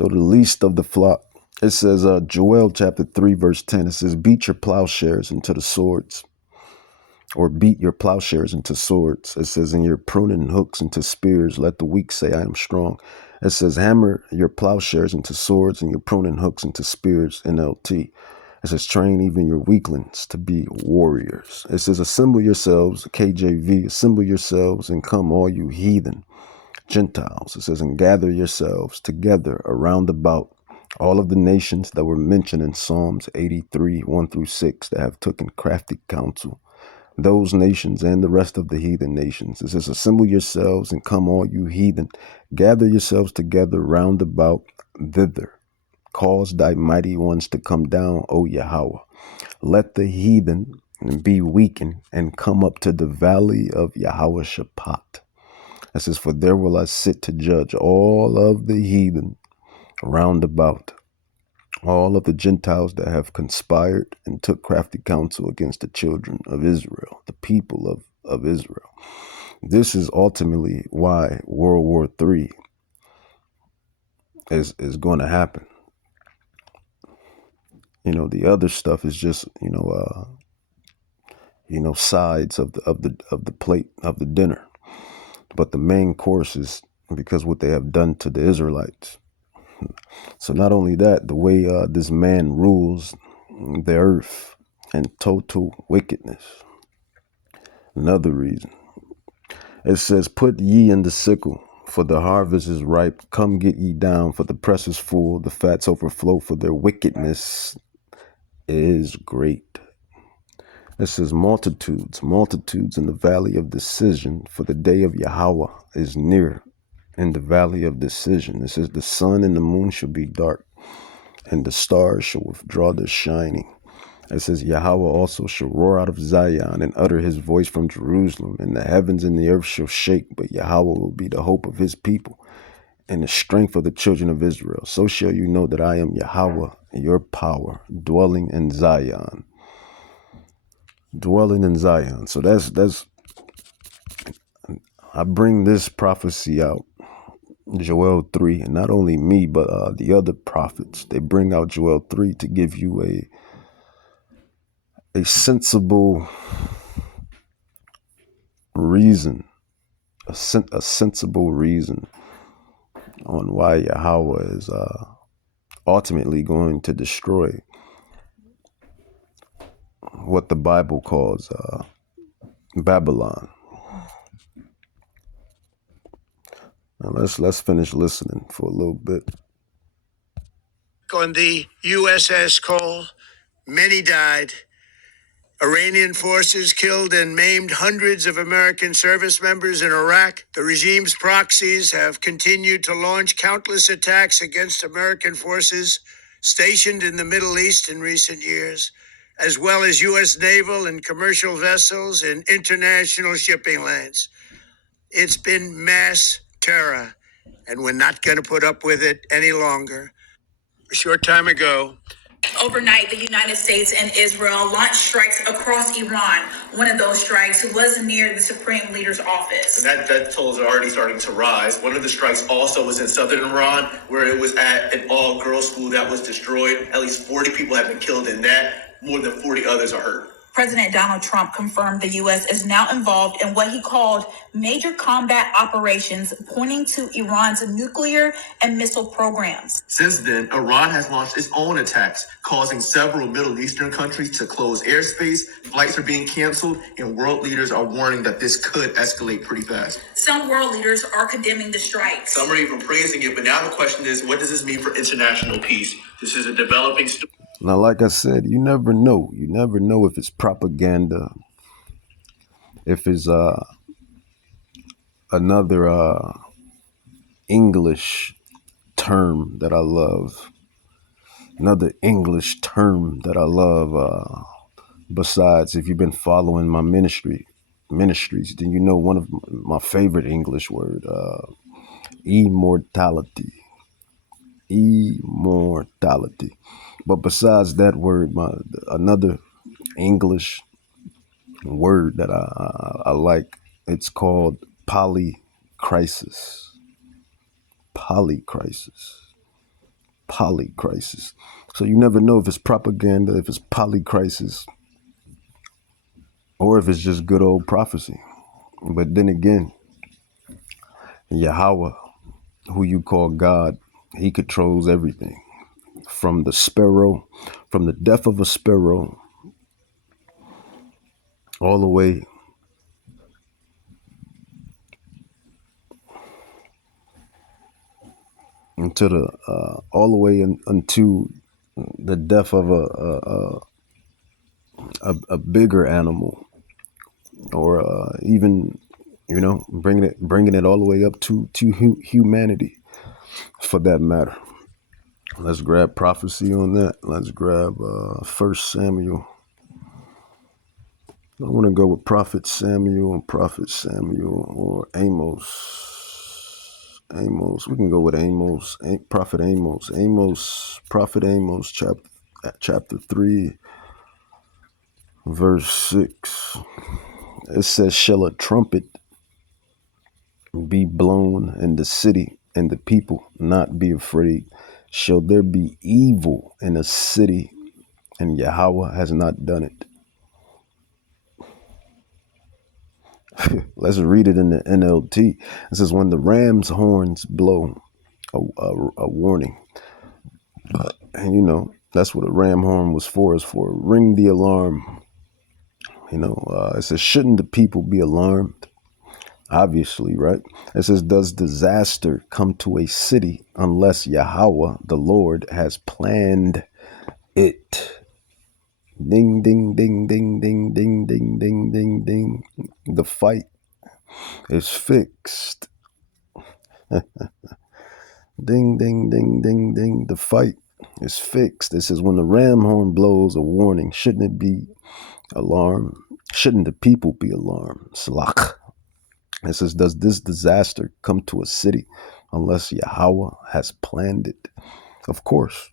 So the least of the flock. It says, Joel chapter 3, verse 10, it says, beat your plowshares into the swords, or beat your plowshares into swords. It says, in your pruning hooks into spears, let the weak say, I am strong. It says, hammer your plowshares into swords and your pruning hooks into spears, NLT. It says, train even your weaklings to be warriors. It says, assemble yourselves, KJV, assemble yourselves and come, all you heathen Gentiles. It says, and gather yourselves together around about all of the nations that were mentioned in Psalms 83, 1 through 6, that have taken crafty counsel. Those nations and the rest of the heathen nations. It says, assemble yourselves and come, all you heathen. Gather yourselves together round about thither. Cause thy mighty ones to come down, O Yahweh. Let the heathen be weakened and come up to the valley of Yahweh Shaphat. It says, for there will I sit to judge all of the heathen round about, all of the Gentiles that have conspired and took crafty counsel against the children of Israel, the people of Israel. This is ultimately why World War III is going to happen. You know, the other stuff is just, sides of the plate of the dinner. But the main course is because what they have done to the Israelites. So not only that, the way this man rules the earth in total wickedness. Another reason. It says, put ye in the sickle, for the harvest is ripe. Come get ye down, for the press is full. The fats overflow, for their wickedness is great. It says, multitudes in the valley of decision, for the day of Yahweh is near in the valley of decision. It says, the sun and the moon shall be dark, and the stars shall withdraw their shining. It says, Yahweh also shall roar out of Zion and utter his voice from Jerusalem, and the heavens and the earth shall shake, but Yahweh will be the hope of his people and the strength of the children of Israel. So shall you know that I am Yahweh, your power, dwelling in Zion. Dwelling in Zion. So that's I bring this prophecy out, Joel 3, and not only me, but the other prophets. They bring out Joel 3 to give you a sensible reason, a sensible reason on why Yahweh is ultimately going to destroy what the Bible calls Babylon. Now let's finish listening for a little bit. On the USS Cole, many died. Iranian forces killed and maimed hundreds of American service members in Iraq. The regime's proxies have continued to launch countless attacks against American forces stationed in the Middle East in recent years, as well as U.S. naval and commercial vessels in international shipping lanes. It's been mass terror, and we're not going to put up with it any longer. A short time ago, overnight, the United States and Israel launched strikes across Iran. One of those strikes was near the Supreme Leader's office. And that tolls are already starting to rise. One of the strikes also was in southern Iran, where it was at an all-girls school that was destroyed. At least 40 people have been killed in that. More than 40 others are hurt. President Donald Trump confirmed the U.S. is now involved in what he called major combat operations, pointing to Iran's nuclear and missile programs. Since then, Iran has launched its own attacks, causing several Middle Eastern countries to close airspace. Flights are being canceled, and world leaders are warning that this could escalate pretty fast. Some world leaders are condemning the strikes. Some are even praising it, but now the question is, what does this mean for international peace? This is a developing story. Now, like I said, you never know. You never know if it's propaganda, if it's another English term that I love. Another English term that I love. Besides, if you've been following my ministries, then you know one of my favorite English word, immortality. Immortality. But besides that word, another English word that I like, it's called polycrisis. Polycrisis. polycrisis. So you never know if it's propaganda, if it's polycrisis, or if it's just good old prophecy. But then again, Yahweh, who you call God, he controls everything. From the sparrow, from the death of a sparrow, all the way into the all the way unto the death of a bigger animal, or even, you know, bringing it all the way up to humanity, for that matter. Let's grab prophecy on that. Let's grab 1 Samuel. I want to go with Prophet Samuel or Amos. Amos. We can go with Amos. Prophet Amos. Prophet Amos, chapter 3, verse 6. It says, shall a trumpet be blown in the city, and the people not be afraid? Shall there be evil in a city, and Yahweh has not done it? Let's read it in the NLT. It says, when the ram's horns blow a warning. And you know, that's what a ram horn was for, is for ring the alarm. You know, it says, shouldn't the people be alarmed? Obviously, right? It says, does disaster come to a city unless Yahweh, the Lord, has planned it? Ding, ding, ding, ding, ding, ding, ding, ding, ding, ding. The fight is fixed. Ding, ding, ding, ding, ding. The fight is fixed. It says, when the ram horn blows a warning, shouldn't it be alarmed? Shouldn't the people be alarmed? Slach. It says, does this disaster come to a city unless Yahweh has planned it? Of course.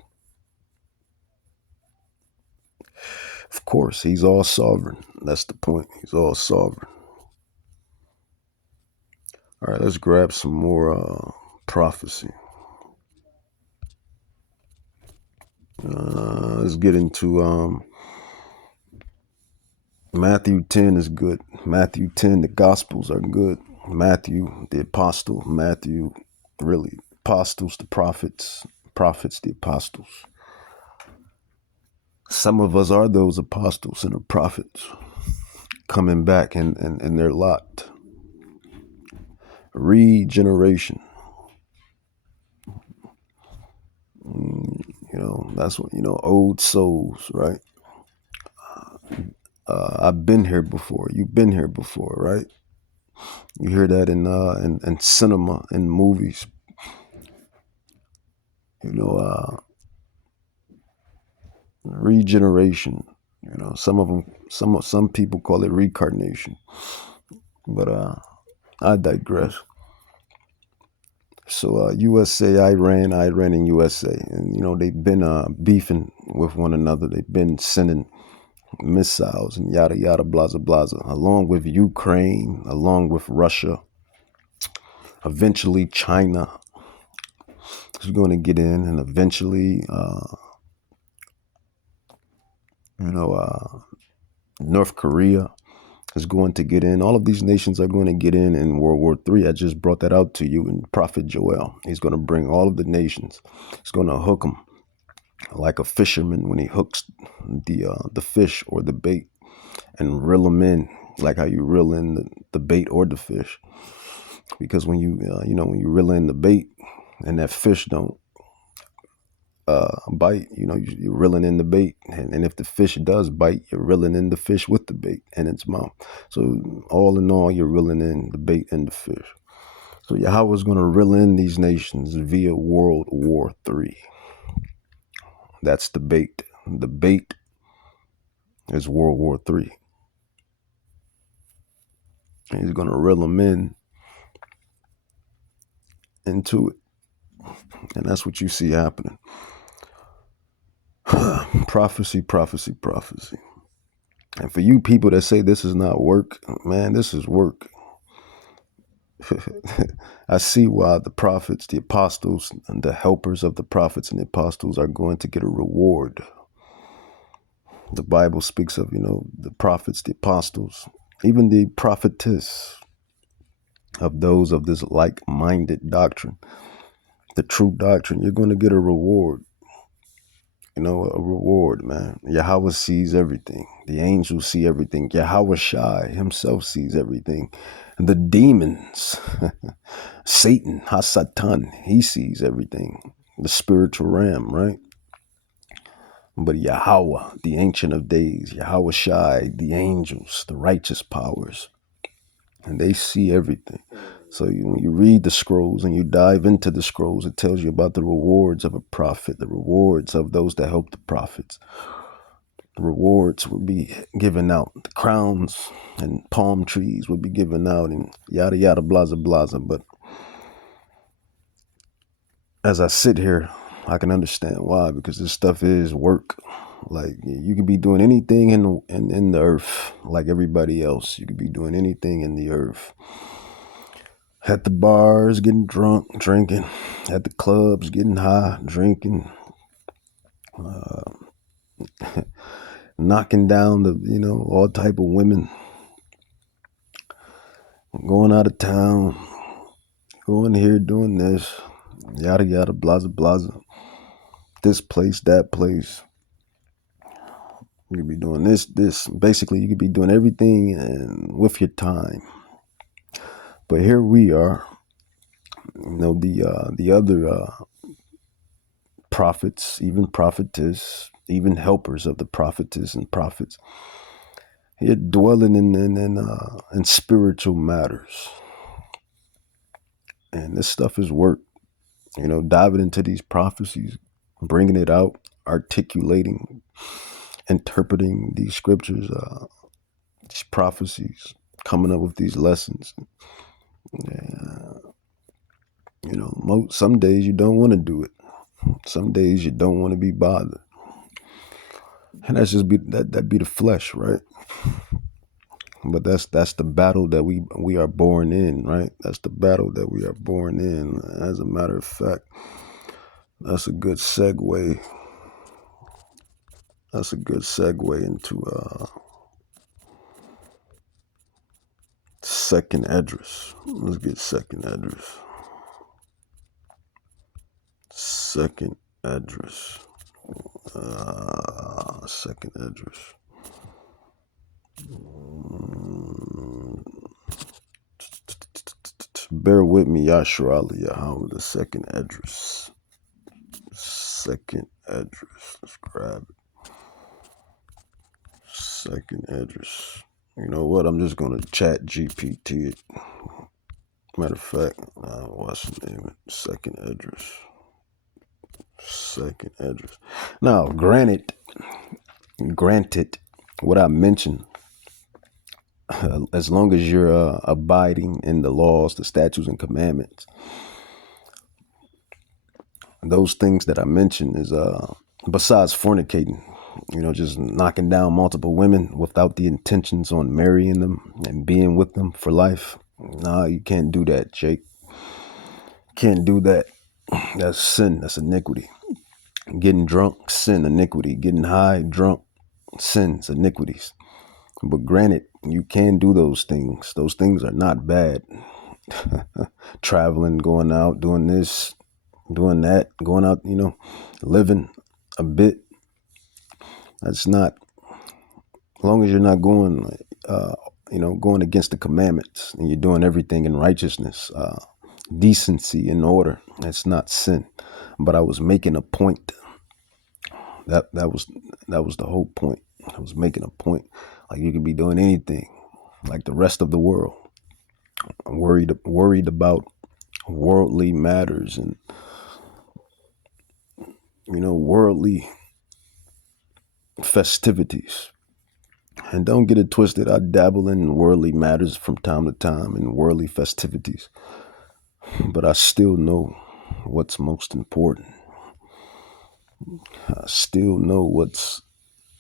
Of course, he's all sovereign. That's the point. He's all sovereign. All right, let's grab some more prophecy. Let's get into Matthew 10 is good. Matthew 10, the Gospels are good. Matthew, the apostle. Matthew, really, apostles, the prophets, the apostles. Some of us are those apostles and the prophets coming back, and they're locked. Regeneration. You know, that's what, you know, old souls, right? I've been here before. You've been here before, right? You hear that in cinema, in movies. You know, regeneration. You know, some people call it reincarnation, but I digress. So USA, Iran and USA, and you know, they've been beefing with one another. They've been sending missiles and yada yada blaza blaza, along with Ukraine, along with Russia. Eventually, China is going to get in, and eventually, North Korea is going to get in. All of these nations are going to get in World War III. I just brought that out to you in Prophet Joel. He's going to bring all of the nations. He's going to hook them like a fisherman when he hooks the fish or the bait, and reel them in like how you reel in the bait or the fish. Because when you when you reel in the bait and that fish don't bite, you know, you're reeling in the bait, and if the fish does bite, you're reeling in the fish with the bait in its mouth. So all in all, you're reeling in the bait and the fish. So Yahweh is going to reel in these nations via World War III. That's the bait. The bait is World War III. And he's going to reel them into it. And that's what you see happening. Prophecy. And for you people that say this is not work, man, this is work. I see why the prophets, the apostles, and the helpers of the prophets and the apostles are going to get a reward. The Bible speaks of, the prophets, the apostles, even the prophetess, of those of this like-minded doctrine, the true doctrine. You're going to get a reward. A reward, man. Yahweh sees everything. The angels see everything. Yahweh Shai himself sees everything. The demons, Satan, Hasatan, he sees everything. The spiritual realm, right? But Yahweh, the Ancient of Days, Yahweh Shai, the angels, the righteous powers, and they see everything. So when you read the scrolls and you dive into the scrolls, it tells you about the rewards of a prophet, the rewards of those that help the prophets. The rewards will be given out. The crowns and palm trees will be given out and yada, yada, blaza, blaza. But as I sit here, I can understand why, because this stuff is work. Like, you could be doing anything in the earth like everybody else. You could be doing anything in the earth. At the bars, getting drunk, drinking. At the clubs, getting high, drinking. Knocking down all type of women. Going out of town. Going here, doing this. Yada, yada, blaza, blaza. This place, that place. You could be doing this. Basically, you could be doing everything and with your time. But here we are. The other prophets, even prophetess, even helpers of the prophetess and prophets, you're dwelling in spiritual matters. And this stuff is work. Diving into these prophecies, bringing it out, articulating, interpreting these scriptures, these prophecies, coming up with these lessons. Some days you don't want to do it. Some days you don't want to be bothered. And that's just that be the flesh, right? But that's the battle that we are born in, right? That's the battle that we are born in. As a matter of fact, that's a good segue. That's a good segue into Second Esdras. Let's get Second Esdras. Second Esdras. Second Esdras. Bear with me, Yasharali Yahweh, the Second Esdras. Second Esdras. Let's grab it. Second Esdras. You know what? I'm just going to chat GPT it. Matter of fact, what's the name? Second Esdras. Second Esdras. Now, granted, what I mentioned, as long as you're abiding in the laws, the statutes, and commandments, those things that I mentioned is besides fornicating, just knocking down multiple women without the intentions on marrying them and being with them for life. Nah, you can't do that, Jake. Can't do that. That's sin. That's iniquity. Getting drunk, sin, iniquity. Getting high, drunk, sins, iniquities. But granted, you can do those things. Those things are not bad. Traveling, going out, doing this, doing that, going out, living a bit. That's not, as long as you're not going, going against the commandments and you're doing everything in righteousness, decency and order. That's not sin. But I was making a point. That was the whole point. I was making a point. Like, you could be doing anything like the rest of the world. Worried about worldly matters and worldly festivities. And don't get it twisted. I dabble in worldly matters from time to time in worldly festivities. But I still know what's most important. I still know what's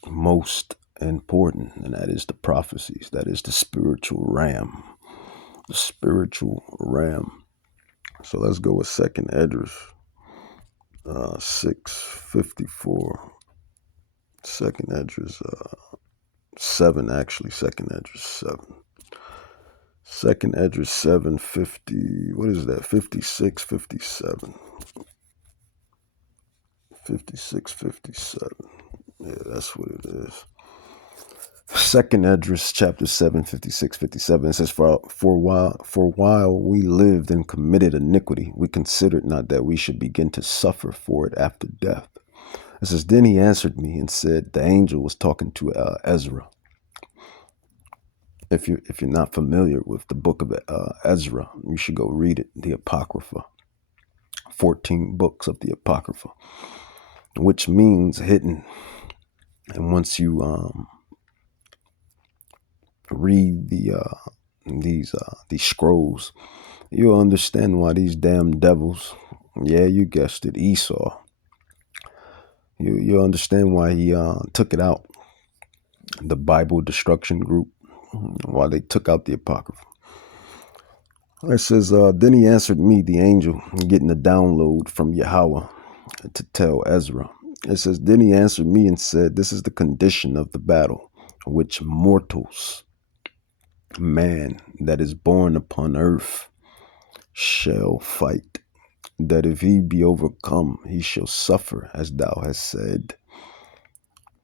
most important, and that is the prophecies. That is the spiritual realm. the spiritual realm. So let's go with Second Esdras 6:54. Second Esdras 7, actually. Second Esdras 7. Second Esdras 7:50. What is that? 56, 57. 56, 57. Yeah, that's what it is. Second Esdras chapter 7, 56, 57. It says, for while we lived and committed iniquity, we considered not that we should begin to suffer for it after death. It says, then he answered me and said, the angel was talking to Ezra. If you're not familiar with the book of Ezra, you should go read it, the Apocrypha. 14 books of the Apocrypha, which means hidden. And once you read these scrolls, you'll understand why these damn devils, yeah, you guessed it, Esau, you'll understand why he took it out, the Bible destruction group, why they took out the Apocrypha. It says, then he answered me, the angel, getting a download from Yahweh to tell Ezra. It says, then he answered me and said, this is the condition of the battle which mortals, man that is born upon earth, shall fight, that if he be overcome, he shall suffer, as thou hast said.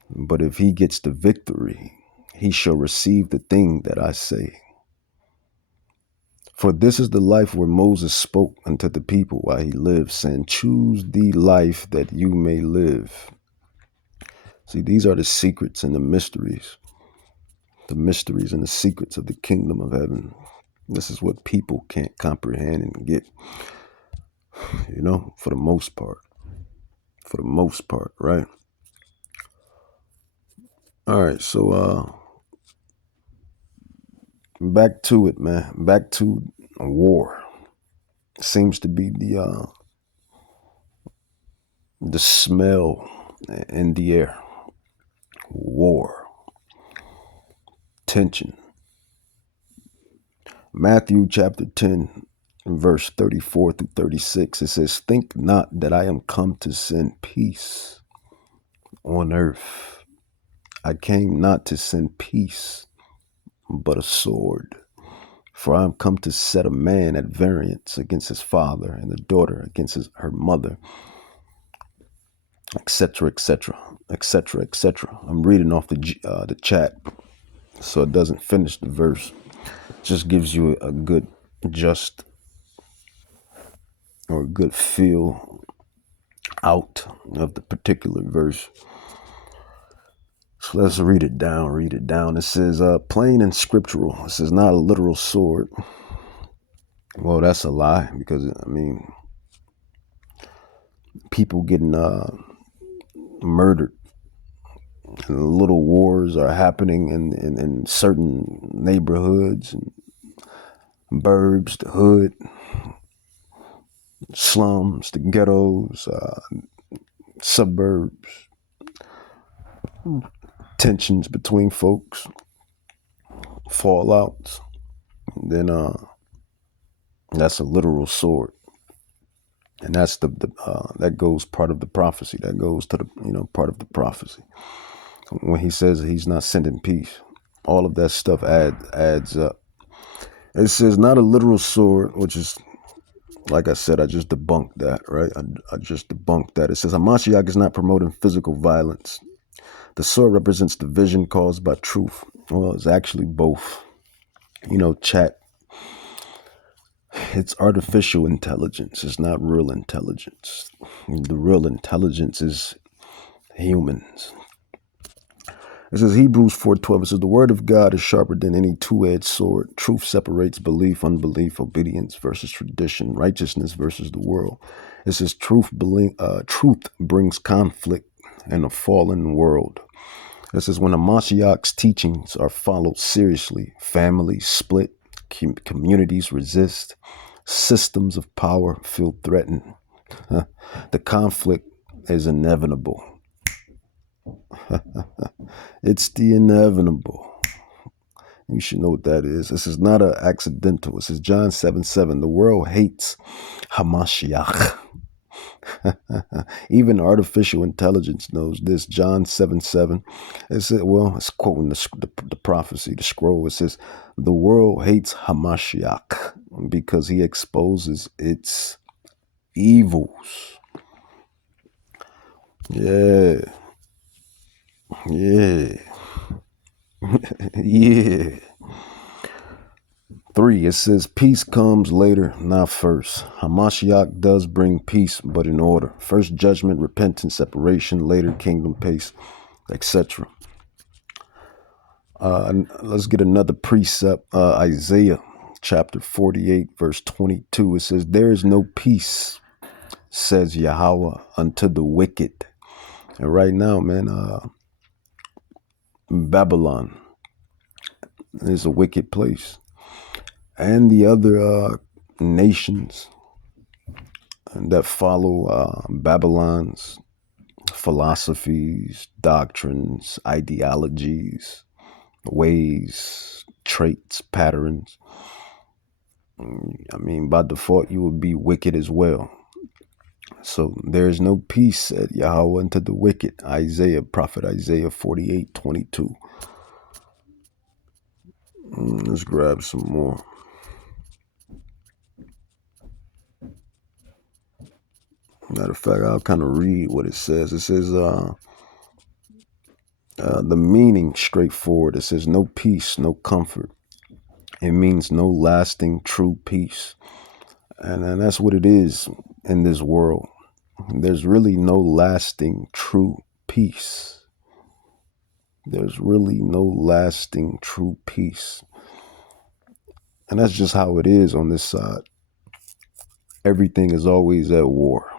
But if he gets the victory, he shall receive the thing that I say. For this is the life where Moses spoke unto the people while he lived, saying, choose the life that you may live. See, these are the secrets and the mysteries and the secrets of the kingdom of heaven. This is what people can't comprehend and get, for the most part. For the most part, right? All right, so back to it, man. Back to war. Seems to be the smell in the air. War. Tension. Matthew chapter 10, verse 34 through 36, it says, think not that I am come to send peace on earth. I came not to send peace, but a sword. For I am come to set a man at variance against his father, and the daughter against her mother, etc., etc., etc., etc. I'm reading off the chat, so it doesn't finish the verse. It just gives you a good feel out of the particular verse. So let's read it down. It says, plain and scriptural. It says, not a literal sword. Well, that's a lie, because, people getting murdered. And little wars are happening in certain neighborhoods and burbs, the hood, slums, the ghettos, suburbs, tensions between folks, fallouts. And then that's a literal sword. And that's that goes part of the prophecy. That goes to the part of the prophecy. When he says he's not sending peace, all of that stuff adds up. It says not a literal sword, which is, like I said, I just debunked that, right? I just debunked that. It says Hamashiach is not promoting physical violence. The sword represents the vision caused by truth. Well, it's actually both. Chat. It's artificial intelligence. It's not real intelligence. The real intelligence is humans. It says Hebrews 4:12. It says the word of God is sharper than any two-edged sword. Truth separates belief, unbelief, obedience versus tradition, righteousness versus the world. It says truth brings conflict in a fallen world. It says when Hamashiach's teachings are followed seriously, families split, communities resist, systems of power feel threatened. The conflict is inevitable. It's the inevitable. You should know what that is. This is not an accidental. This is John 7:7. The world hates Hamashiach. Even artificial intelligence knows this. John 7:7. It said, well, it's quoting the prophecy, the scroll. It says, the world hates Hamashiach because he exposes its evils. Yeah. Yeah. Yeah. 3, it says, peace comes later, not first. Hamashiach does bring peace, but in order. First judgment, repentance, separation, later kingdom pace, etc. Let's get another precept. Isaiah chapter 48, verse 22. It says, there is no peace, says Yahweh, unto the wicked. And right now, man, Babylon is a wicked place. And the other nations that follow Babylon's philosophies, doctrines, ideologies, ways, traits, patterns. I mean, by default, you would be wicked as well. So there is no peace, said Yahweh, unto the wicked. Prophet Isaiah 48:22. Let's grab some more. Matter of fact, I'll kind of read what it says. It says, the meaning straightforward. It says, no peace, no comfort. It means no lasting, true peace. And that's what it is in this world. There's really no lasting, true peace. There's really no lasting, true peace. And that's just how it is on this side. Everything is always at war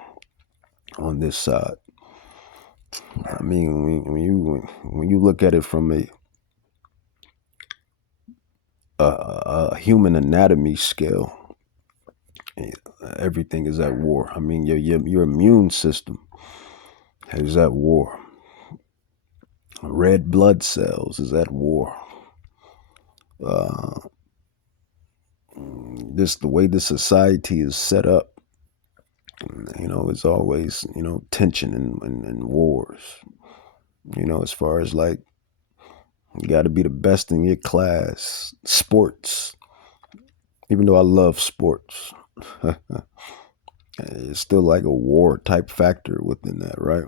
on this side. I mean, when you look at it from a human anatomy scale, everything is at war. I mean, your immune system is at war. Red blood cells is at war. This the way the society is set up. It's always, tension and wars. As far as like, you got to be the best in your class. Sports. Even though I love sports, it's still like a war type factor within that, right?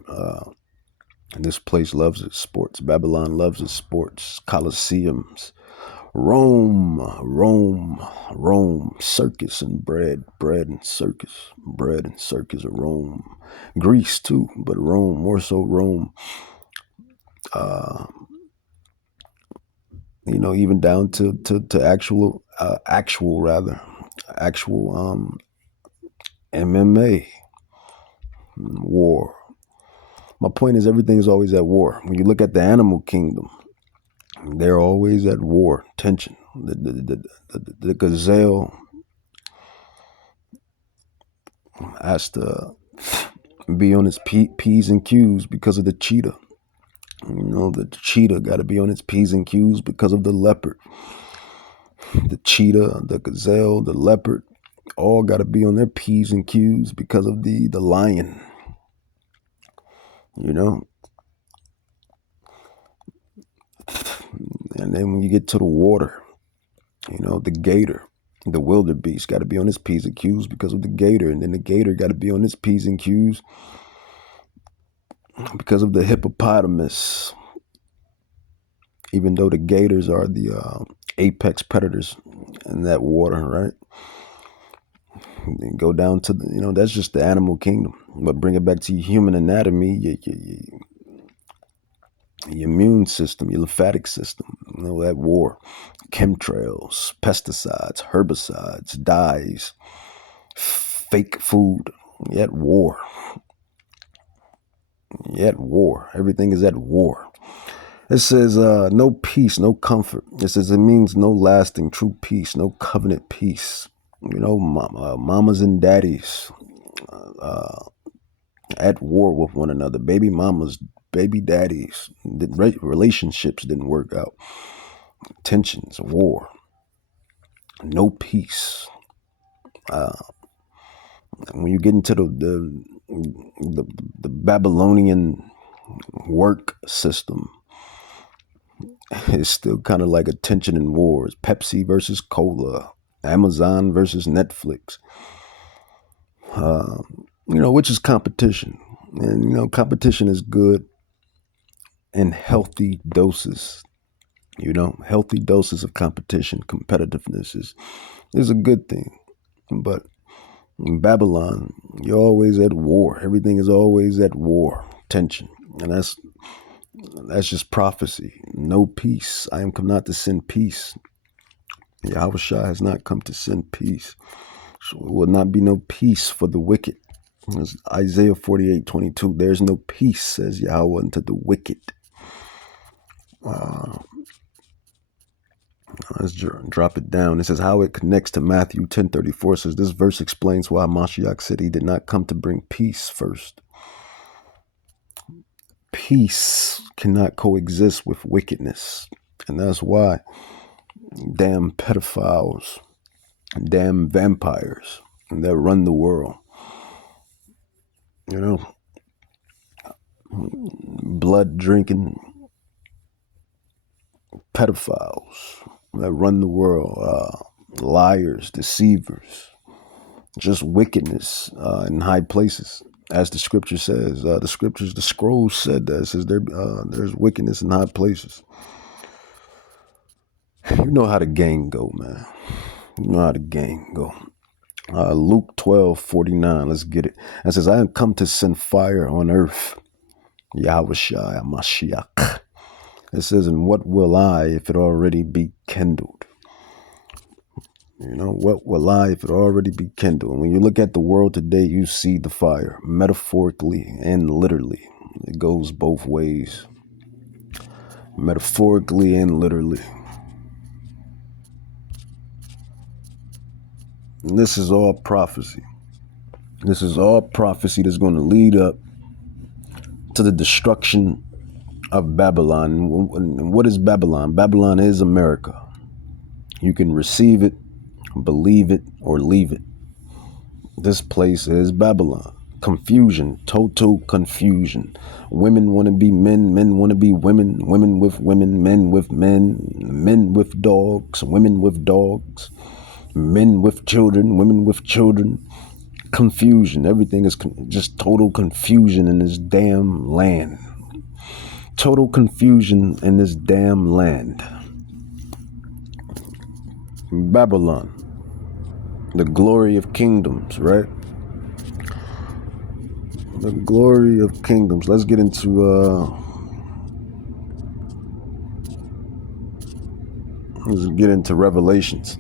And this place loves its sports. Babylon loves its sports. Colosseums. Rome, circus and bread and circus of Rome. Greece too, but Rome, more so Rome. Even down to actual MMA war. My point is, everything is always at war. When you look at the animal kingdom, they're always at war, tension. The gazelle has to be on its P's and Q's because of the cheetah. The cheetah got to be on its P's and Q's because of the leopard. The cheetah, the gazelle, the leopard, all got to be on their P's and Q's because of the lion. And then when you get to the water, the gator, the wildebeest got to be on its P's and Q's because of the gator. And then the gator got to be on its P's and Q's because of the hippopotamus. Even though the gators are the apex predators in that water, right? And go down to that's just the animal kingdom. But bring it back to your human anatomy, your immune system, your lymphatic system, that war. Chemtrails, pesticides, herbicides, dyes, fake food. You're at war. You're at war. Everything is at war. It says no peace, no comfort. It says it means no lasting, true peace, no covenant peace. Mamas and daddies at war with one another. Baby mamas, baby daddies. The relationships didn't work out. tensions, war, no peace. When you get into the Babylonian work system, it's still kind of like a tension in wars. Pepsi versus Cola, Amazon versus Netflix. Which is competition. And, competition is good in healthy doses. Healthy doses of competition, competitiveness is a good thing. But in Babylon, you're always at war. Everything is always at war, tension. And that's just prophecy. No peace. I am come not to send peace. Yahweh Shai has not come to send peace. So it will not be no peace for the wicked. It's Isaiah 48:22. There's no peace, says Yahweh, unto the wicked. Let's drop it down. It says how it connects to Matthew 10:34. It says this verse explains why Mashiach said he did not come to bring peace first. Peace cannot coexist with wickedness. And that's why damn pedophiles, damn vampires that run the world, blood drinking pedophiles that run the world, liars, deceivers, just wickedness in high places. As the scripture says, the scrolls said that. It says there's wickedness in high places. You know how the gang go, man. You know how the gang go. Luke 12:49. Let's get it. It says, I am come to send fire on earth. Yahweh Shai Mashiach. It says, and what will I if it already be kindled? What will I if it already be kindled? And when you look at the world today, you see the fire, metaphorically and literally. It goes both ways. Metaphorically and literally. And this is all prophecy. This is all prophecy that's going to lead up to the destruction of Babylon. And what is Babylon? Babylon is America. You can receive it, believe it, or leave it. This place is Babylon. Confusion, total confusion. Women want to be men, men want to be women, women with women, men with men, men with dogs, women with dogs, men with children, women with children. Confusion. Everything is just total confusion in this damn land. Total confusion in this damn land. Babylon, the glory of kingdoms, right? The glory of kingdoms. Let's get into Revelations.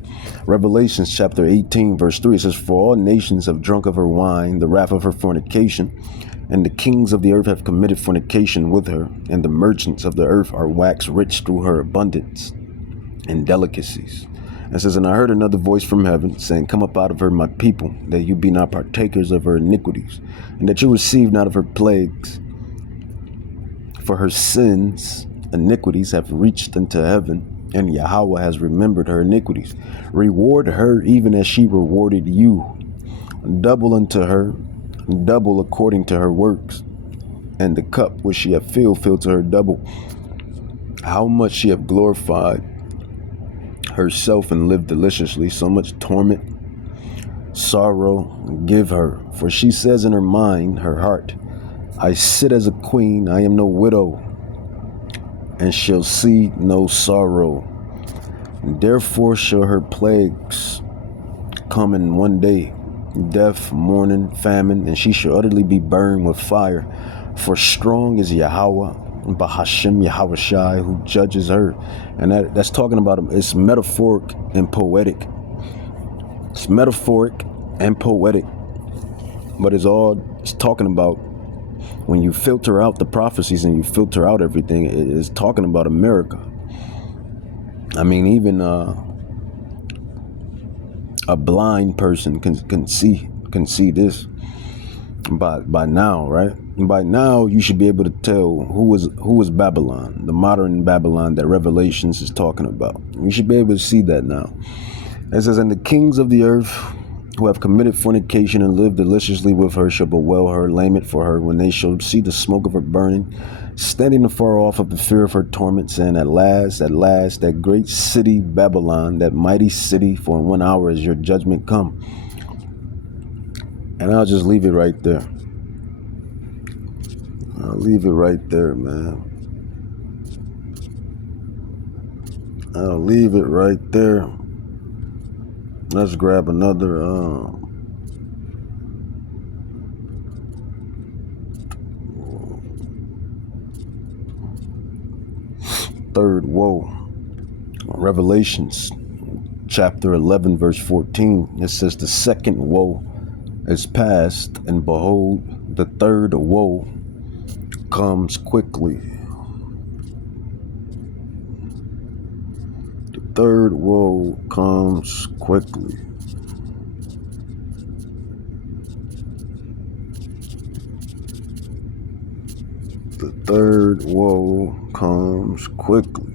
Revelations chapter 18, verse 3. It says, for all nations have drunk of her wine, the wrath of her fornication, and the kings of the earth have committed fornication with her, and the merchants of the earth are waxed rich through her abundance and delicacies. It says, and I heard another voice from heaven saying, come up out of her, my people, that you be not partakers of her iniquities, and that you receive not of her plagues. For her sins, iniquities have reached unto heaven, and Yahweh has remembered her iniquities. Reward her even as she rewarded you. Double unto her, double according to her works. And the cup which she hath filled, fill to her double. How much she hath glorified herself and lived deliciously, so much torment, sorrow give her. For she says in her mind, her heart, I sit as a queen, I am no widow, and shall see no sorrow. And therefore shall her plagues come in one day, death, mourning, famine, and she shall utterly be burned with fire. For strong is Yahweh, Bahashem Yahweh Shai, who judges her. And that's talking about him. It's metaphoric and poetic. It's metaphoric and poetic. But it's talking about, when you filter out the prophecies and you filter out everything, it is talking about America. I mean, even a blind person can see this by now, right? And by now, you should be able to tell who is Babylon, the modern Babylon that Revelations is talking about. You should be able to see that now. It says, and the kings of the earth who have committed fornication and lived deliciously with her shall bewail her, lament for her, when they shall see the smoke of her burning, standing afar off of the fear of her torment, saying, at last, that great city Babylon, that mighty city, for in 1 hour is your judgment come. And I'll just leave it right there. I'll leave it right there, man. I'll leave it right there. Let's grab another third woe. Revelations chapter 11 verse 14. It says the second woe is past, and behold, the third woe comes quickly. The third woe comes quickly. The third woe comes quickly.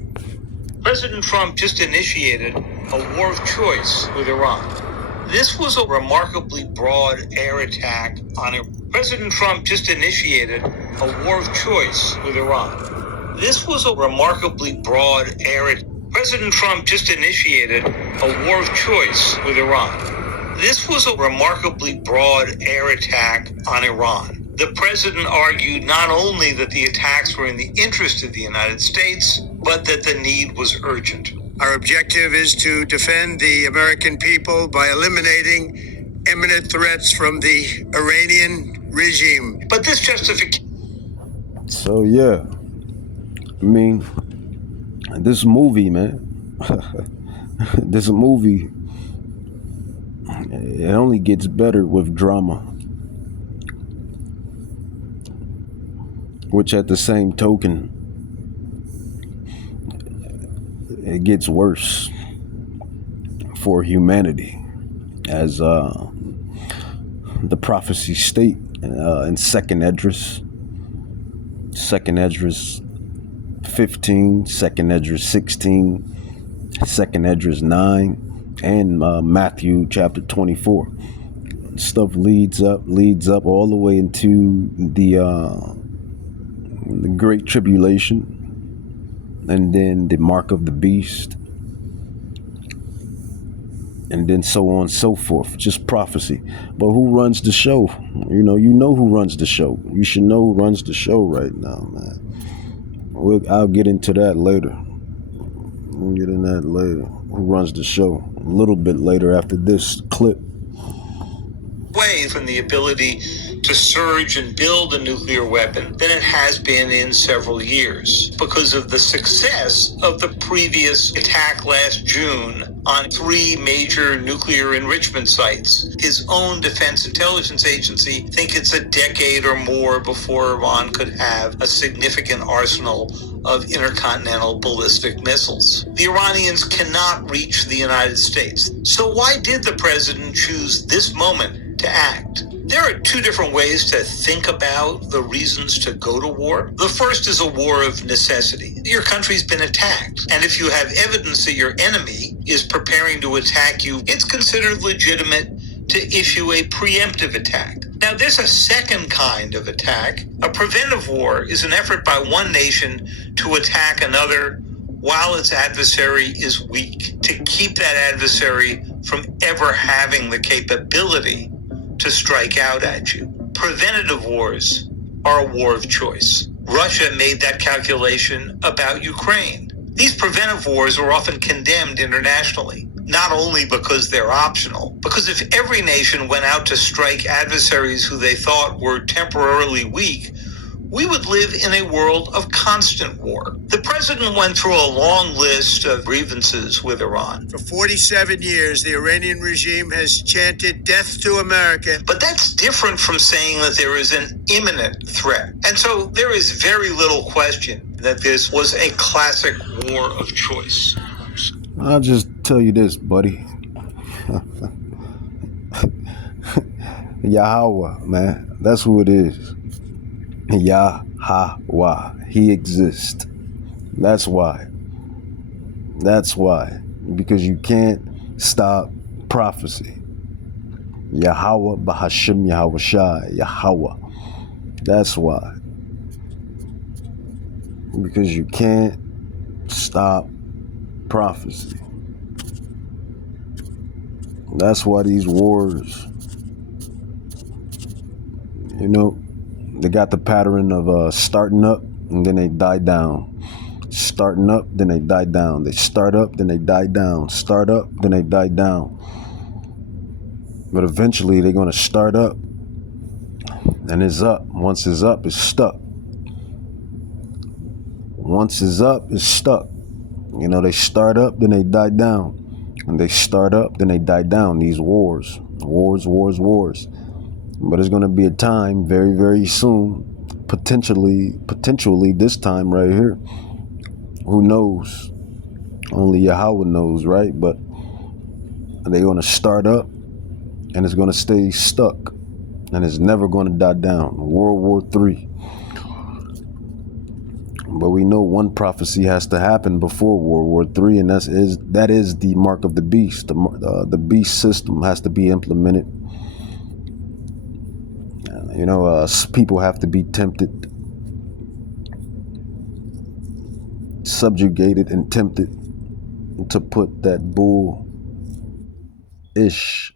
President Trump just initiated a war of choice with Iran. This was a remarkably broad air attack on Iran. President Trump just initiated a war of choice with Iran. This was a remarkably broad air attack. President Trump just initiated a war of choice with Iran. This was a remarkably broad air attack on Iran. The president argued not only that the attacks were in the interest of the United States, but that the need was urgent. Our objective is to defend the American people by eliminating imminent threats from the Iranian regime. But this justification... So, yeah. I mean, this movie, man, this movie, it only gets better with drama. Which at the same token, it gets worse for humanity, as the prophecies state in Second Esdras 15, Second Esdras 16, Second Esdras 9, and Matthew chapter 24. Stuff leads up all the way into the Great Tribulation, and then the mark of the beast, and then so on and so forth. Just prophecy. But who runs the show? You know who runs the show. You should know who runs the show right now, man. I'll get into that later. We'll get in that later. Who runs the show? A little bit later after this clip. Way from the ability to surge and build a nuclear weapon than it has been in several years because of the success of the previous attack last June on 3 major nuclear enrichment sites. His own Defense Intelligence Agency think it's a decade or more before Iran could have a significant arsenal of intercontinental ballistic missiles. The Iranians cannot reach the United States. So why did the president choose this moment to act? There are 2 different ways to think about the reasons to go to war. The first is a war of necessity. Your country's been attacked, and if you have evidence that your enemy is preparing to attack you, it's considered legitimate to issue a preemptive attack. Now, there's a second kind of attack. A preventive war is an effort by one nation to attack another while its adversary is weak, to keep that adversary from ever having the capability to strike out at you. Preventative wars are a war of choice. Russia made that calculation about Ukraine. These preventive wars are often condemned internationally, not only because they're optional, because if every nation went out to strike adversaries who they thought were temporarily weak, we would live in a world of constant war. The president went through a long list of grievances with Iran. For 47 years, the Iranian regime has chanted death to America. But that's different from saying that there is an imminent threat. And so there is very little question that this was a classic war of choice. I'll just tell you this, buddy. Yahweh, man. That's who it is. Yahweh. He exists. That's why. That's why. Because you can't stop prophecy. Yahweh Bahashim Yahweh Shai. Yahweh. That's why. Because you can't stop prophecy. That's why these wars, you know, they got the pattern of starting up and then they die down. Starting up, then they die down. They start up, then they die down. Start up, then they die down. But eventually they're going to start up and it's up. Once it's up, it's stuck. Once it's up, it's stuck. You know, they start up, then they die down. And they start up, then they die down. These wars. Wars. But it's going to be a time very, very soon, potentially this time right here. Who knows? Only Yahweh knows, right? But they're going to start up and it's going to stay stuck and it's never going to die down. World War III. But we know one prophecy has to happen before World War III, and that is the mark of the beast. The beast system has to be implemented. You know, people have to be tempted, subjugated, and tempted to put that bull-ish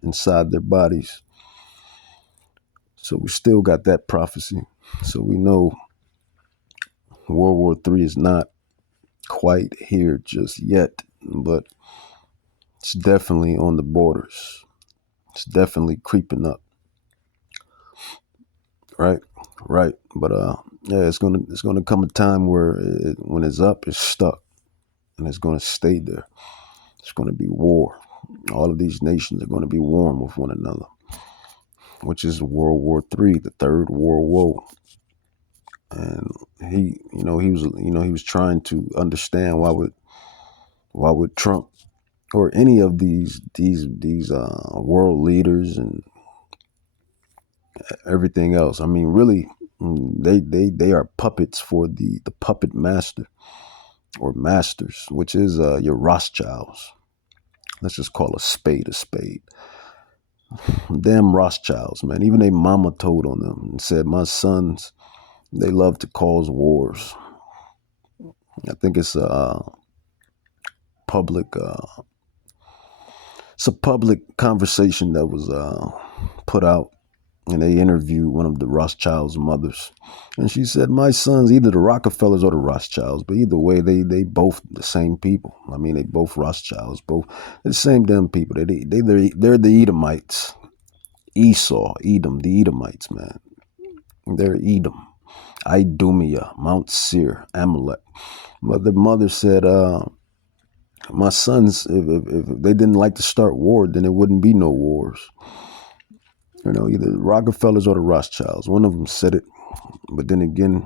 inside their bodies. So we still got that prophecy. So we know World War III is not quite here just yet, but it's definitely on the borders. It's definitely creeping up. Right. But yeah, it's gonna come a time where when it's up, it's stuck, and it's gonna stay there. It's gonna be war. All of these nations are gonna be warring with one another, which is World War III, the Third World War. And he was trying to understand why would Trump or any of these world leaders and everything else. I mean, really, they are puppets for the puppet master or masters, which is your Rothschilds. Let's just call a spade a spade. Damn Rothschilds, man. Even their mama told on them and said, my sons, they love to cause wars. I think it's a public conversation that was put out, and they interviewed one of the Rothschilds' mothers. And she said, my sons, either the Rockefellers or the Rothschilds, but either way, they both the same people. I mean, they both Rothschilds, they're the same damn people. They're the Edomites. Esau, Edom, the Edomites, man. They're Edom. Idumea, Mount Seir, Amalek. But the mother said, my sons, if they didn't like to start war, then there wouldn't be no wars. You know, either the Rockefellers or the Rothschilds. One of them said it, but then again,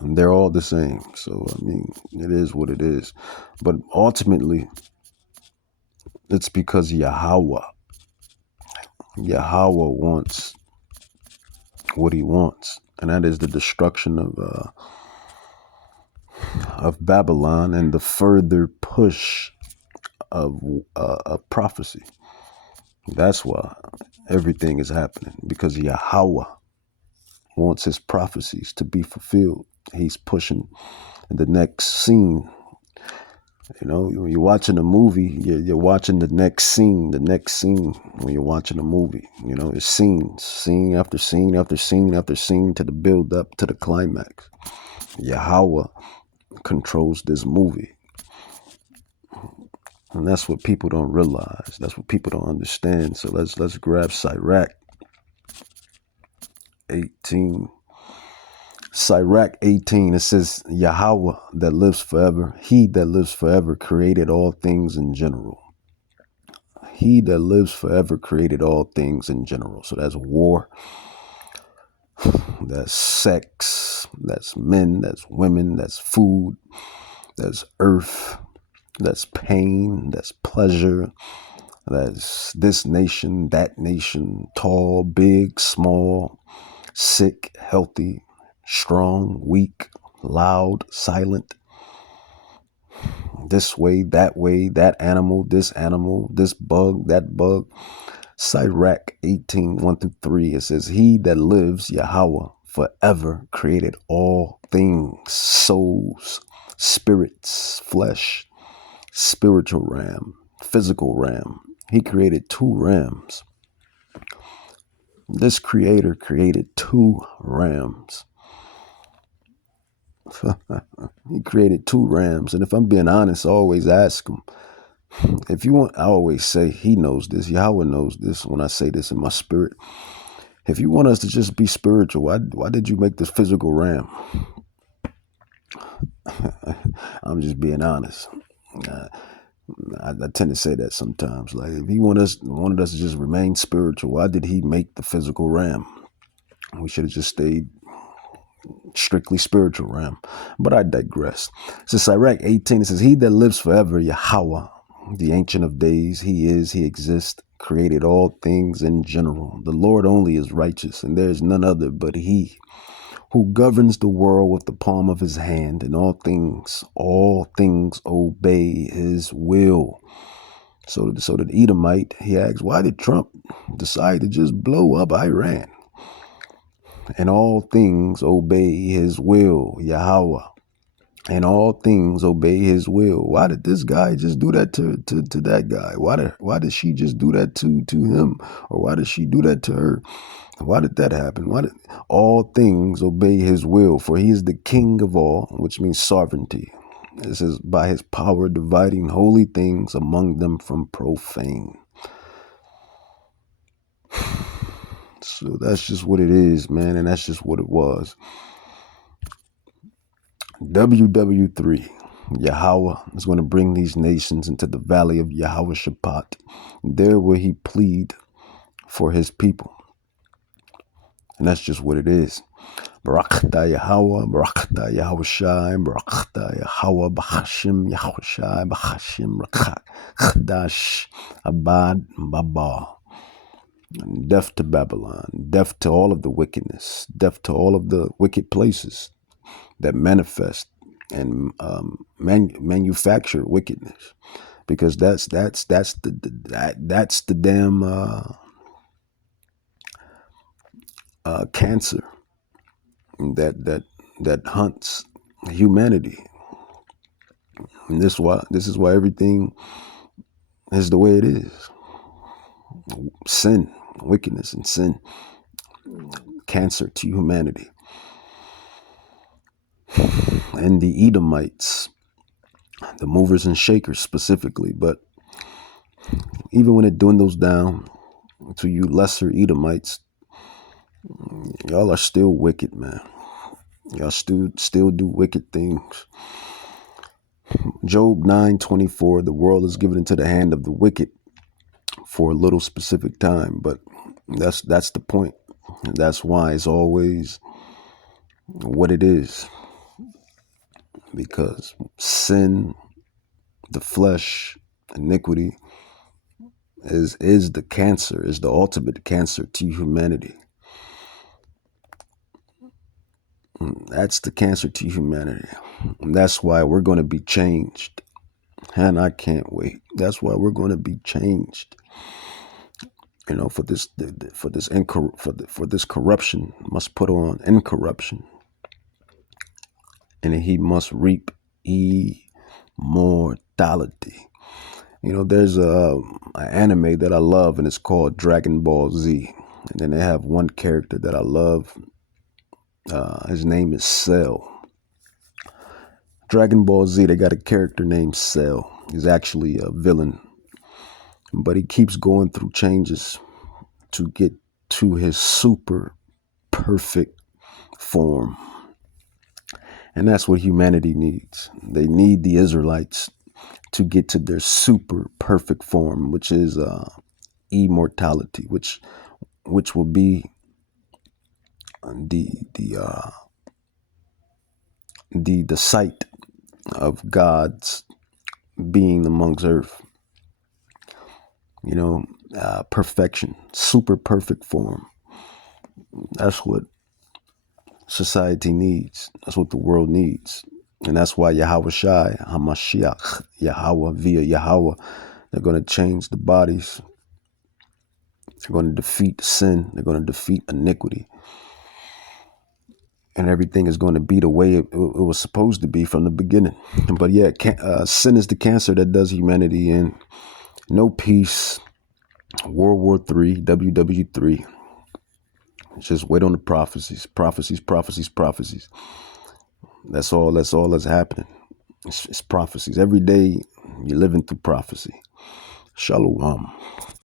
they're all the same. So, I mean, it is what it is. But ultimately, it's because Yahweh wants what he wants, and that is the destruction of Babylon and the further push of prophecy. That's why everything is happening, because Yahweh wants his prophecies to be fulfilled. He's pushing the next scene. You know, when you're watching a movie, you're watching the next scene. When you're watching a movie, you know, it's scenes, scene after scene after scene after scene to the build up to the climax. Yahweh controls this movie. And that's what people don't realize. That's what people don't understand. So let's grab Sirach 18. Sirach 18, it says, Yahweh that lives forever, he that lives forever created all things in general. He that lives forever created all things in general. So that's war, that's sex, that's men, that's women, that's food, that's earth, that's pain, that's pleasure, that's this nation, that nation, tall, big, small, sick, healthy, strong, weak, loud, silent, this way, that animal, this bug, that bug. Sirach 18, 1-3, it says, he that lives, Yahweh, forever created all things, souls, spirits, flesh, spiritual ram, physical ram. He created 2 rams. This creator created 2 rams. He created 2 rams. And if I'm being honest, I always ask him, if you want, I always say, he knows this, Yahweh knows this when I say this in my spirit. If you want us to just be spiritual, why did you make this physical ram? I'm just being honest. I tend to say that sometimes. Like, if he wanted us to just remain spiritual, why did he make the physical ram? We should have just stayed strictly spiritual ram. But I digress. It says Sirach 18, it says, he that lives forever, Yahweh, the Ancient of Days, he is, he exists, created all things in general. The Lord only is righteous, and there is none other but he, who governs the world with the palm of his hand, and all things obey his will. So the Edomite, he asks, why did Trump decide to just blow up Iran? And all things obey his will, Yahweh. And all things obey his will. Why did this guy just do that to that guy? Why did she just do that to him? Or why did she do that to her? Why did that happen? Why did all things obey his will? For he is the king of all, which means sovereignty. This is by his power dividing holy things among them from profane. So that's just what it is, man. And that's just what it was. WW3, Yahweh is going to bring these nations into the valley of Yahweh Shabbat. There will he plead for his people. And that's just what it is. Barakta Yahweh, Barakta Yahweh Shai, Barakta Yahweh, Bachashim Yahweh Shai, Bachashim Chadash Abad Baba. Death to Babylon, death to all of the wickedness, death to all of the wicked places that manifest and manufacture wickedness, because that's the damn cancer that hunts humanity. And this is why everything is the way it is. Sin, wickedness, and sin, cancer to humanity. And the Edomites, the movers and shakers specifically, but even when it dwindles down to you lesser Edomites, y'all are still wicked, man. Y'all still do wicked things. Job 9:24, the world is given into the hand of the wicked for a little specific time, but that's the point. That's why it's always what it is. Because sin, the flesh, iniquity is the cancer, is the ultimate cancer to humanity. That's the cancer to humanity. And that's why we're going to be changed. And I can't wait. That's why we're going to be changed. You know, for this corruption must put on incorruption, and he must reap immortality. You know, there's an anime that I love, and it's called Dragon Ball Z. And then they have one character that I love. His name is Cell. Dragon Ball Z, they got a character named Cell. He's actually a villain, but he keeps going through changes to get to his super perfect form. And that's what humanity needs. They need the Israelites to get to their super perfect form, which is immortality, which will be the sight of God's being amongst earth. You know, perfection, super perfect form. That's what society needs. That's what the world needs. And that's why Yahweh Shai, Hamashiach, Yahweh, via Yahweh, they're going to change the bodies. They're going to defeat sin. They're going to defeat iniquity. And everything is going to be the way it was supposed to be from the beginning. But yeah, sin is the cancer that does humanity in. No peace. World War III, WW3. Just wait on the prophecies. Prophecies, prophecies, prophecies. That's all that's happening. It's prophecies. Every day you're living through prophecy. Shalom.